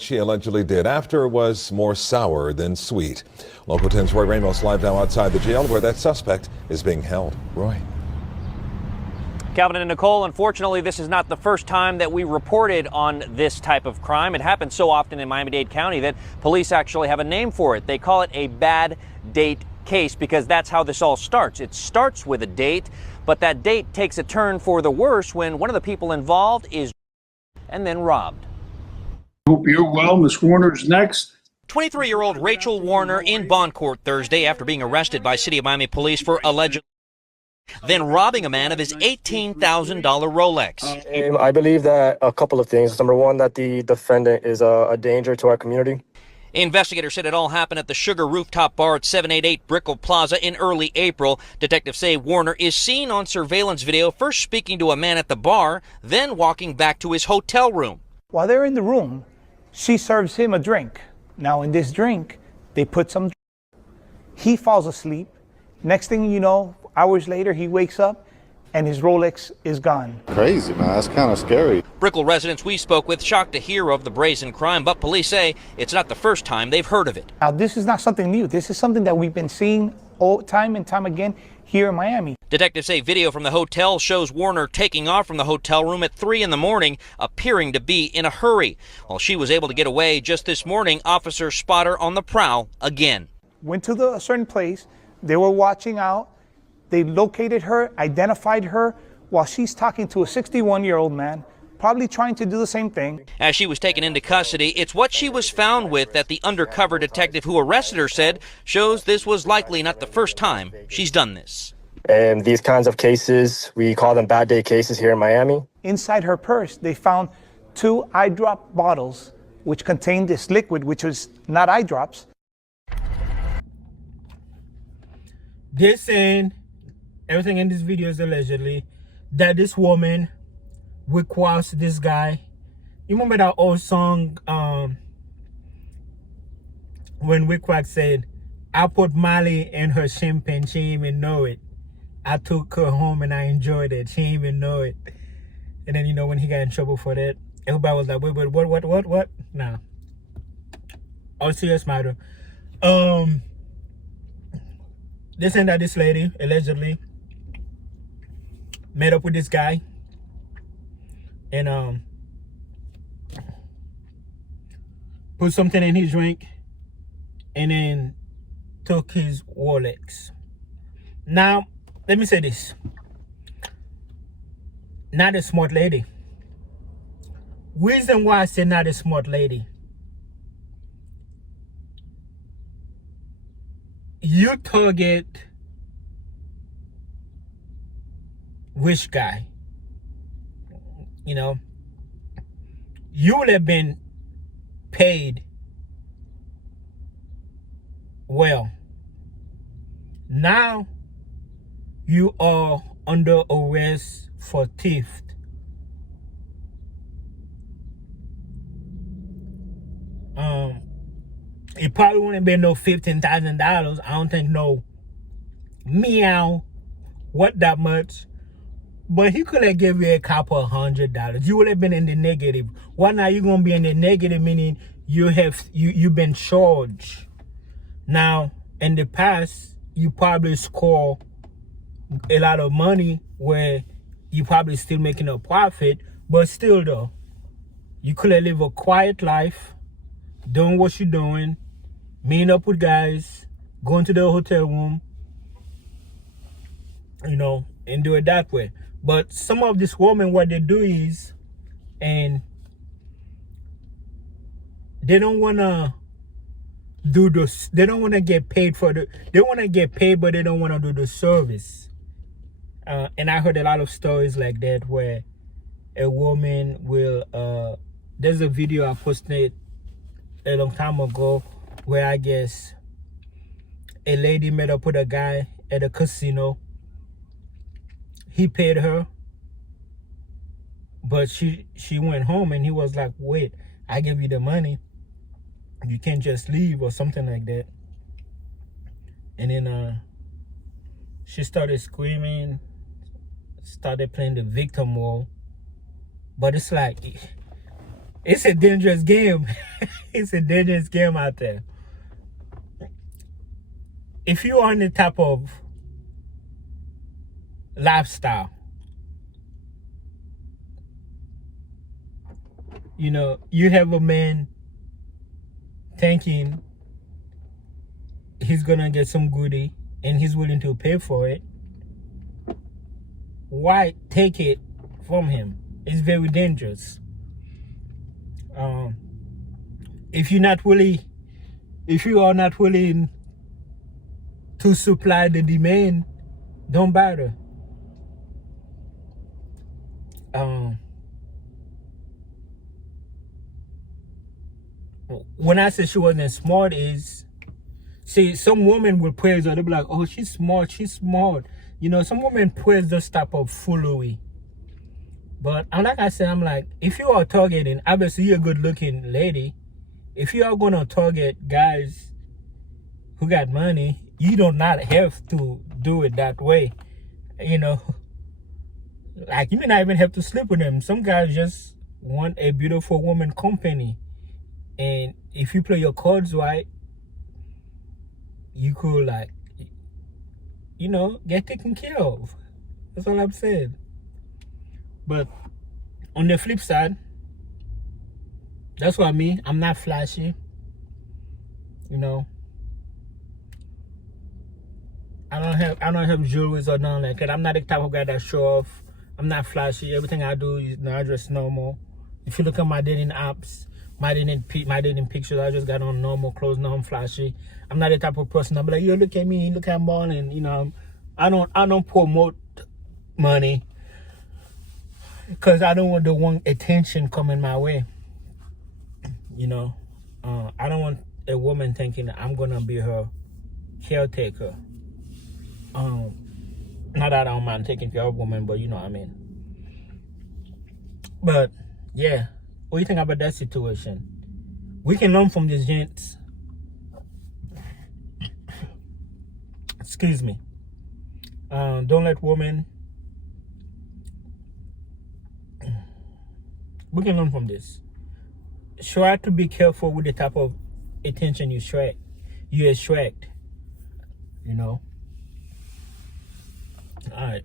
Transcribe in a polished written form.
She allegedly did after was more sour than sweet. Local 10's Roy Ramos live now outside the jail where that suspect is being held. Roy. Calvin and Nicole, unfortunately, this is not the first time that we reported on this type of crime. It happens so often in Miami-Dade County that police actually have a name for it. They call it a bad date case because that's how this all starts. It starts with a date, but that date takes a turn for the worse when one of the people involved is and then robbed. Hope you're well. Miss Warner's next. 23-year-old Rachel Warner in bond court Thursday after being arrested by City of Miami police for allegedly then robbing a man of his $18,000 Rolex. I believe that a couple of things. Number one, that the defendant is a danger to our community. Investigators said it all happened at the Sugar Rooftop Bar at 788 Brickell Plaza in early April. Detectives say Warner is seen on surveillance video first speaking to a man at the bar, then walking back to his hotel room. While they're in the room, she serves him a drink. Now in this drink, they put some. He falls asleep. Next thing you know, hours later, he wakes up and his Rolex is gone. Crazy, man. That's kind of scary. Brickell residents we spoke with shocked to hear of the brazen crime, but police say it's not the first time they've heard of it. Now, this is not something new. This is something that we've been seeing time and time again here in Miami. Detectives say video from the hotel shows Warner taking off from the hotel room at 3 in the morning, appearing to be in a hurry. While she was able to get away just this morning, officers spot her on the prowl again. Went to a certain place. They were watching out. They located her, identified her, while she's talking to a 61-year-old man, probably trying to do the same thing. As she was taken into custody, it's what she was found with that the undercover detective who arrested her said shows this was likely not the first time she's done this. And these kinds of cases, we call them bad day cases here in Miami. Inside her purse, they found 2 eye drop bottles, which contained this liquid, which was not eye drops. They're saying, everything in this video is allegedly, that this woman requires this guy. You remember that old song when Wick Wack said, I put Molly in her champagne, she didn't even know it. I took her home and I enjoyed it, she didn't even know it. And then, you know, when he got in trouble for that, everybody was like, wait, what? Nah. All serious matter. They saying that this lady allegedly met up with this guy and put something in his drink and then took his Rolex. Now, let me say this. Not a smart lady. Reason why I say not a smart lady. You target rich guy, you know, you would have been paid well. Now you are under arrest for theft. It probably wouldn't be no $15,000. I don't think no meow what that much. But he could have given you a couple of $100. You would have been in the negative. Why now you gonna be in the negative, meaning you've been charged. Now in the past you probably score a lot of money where you probably still making a profit, but still though, you could have lived a quiet life, doing what you're doing, meeting up with guys, going to the hotel room, you know, and do it that way. But some of these women, what they do is, and they don't want to do this, they don't want to get paid for they want to get paid, but they don't want to do the service. And I heard a lot of stories like that where a woman will, there's a video I posted a long time ago where I guess a lady met up with a guy at a casino. He paid her, but she went home and he was like, wait, I give you the money, you can't just leave, or something like that. And then she started screaming, started playing the victim role. But it's like, It's a dangerous game. It's a dangerous game out there. If you're on the type of lifestyle, you know, you have a man thinking he's gonna get some goodie and he's willing to pay for it, why take it from him? It's very dangerous. If you are not willing to supply the demand, don't bother. When I say she wasn't smart is, see, some women will praise her. They'll be like, oh, she's smart, she's smart. You know, some women praise this type of foolery. But like I said, I'm like, if you are targeting, obviously you're a good looking lady. If you are going to target guys who got money, you do not have to do it that way. You know, like you may not even have to sleep with them. Some guys just want a beautiful woman company. And if you play your cards right, you could, like, you know, get taken care of. That's all I'm saying. But on the flip side, that's what I mean. I'm not flashy. You know, I don't have jewelry or nothing like that. I'm not the type of guy that show off. I'm not flashy. Everything I do is, you know, I dress normal. If you look at my dating apps, my dating pictures, I just got on normal clothes, no, I'm flashy. I'm not the type of person I'm like, yo, look at me, look at I'm balling. You know, I don't promote money because I don't want the one attention coming my way. You know, I don't want a woman thinking I'm gonna be her caretaker. Not that I don't mind taking care of a woman, but you know what I mean. But yeah, what do you think about that situation? We can learn from these gents. Excuse me. Don't let women. We can learn from this. Try to be careful with the type of attention you extract. You know. All right.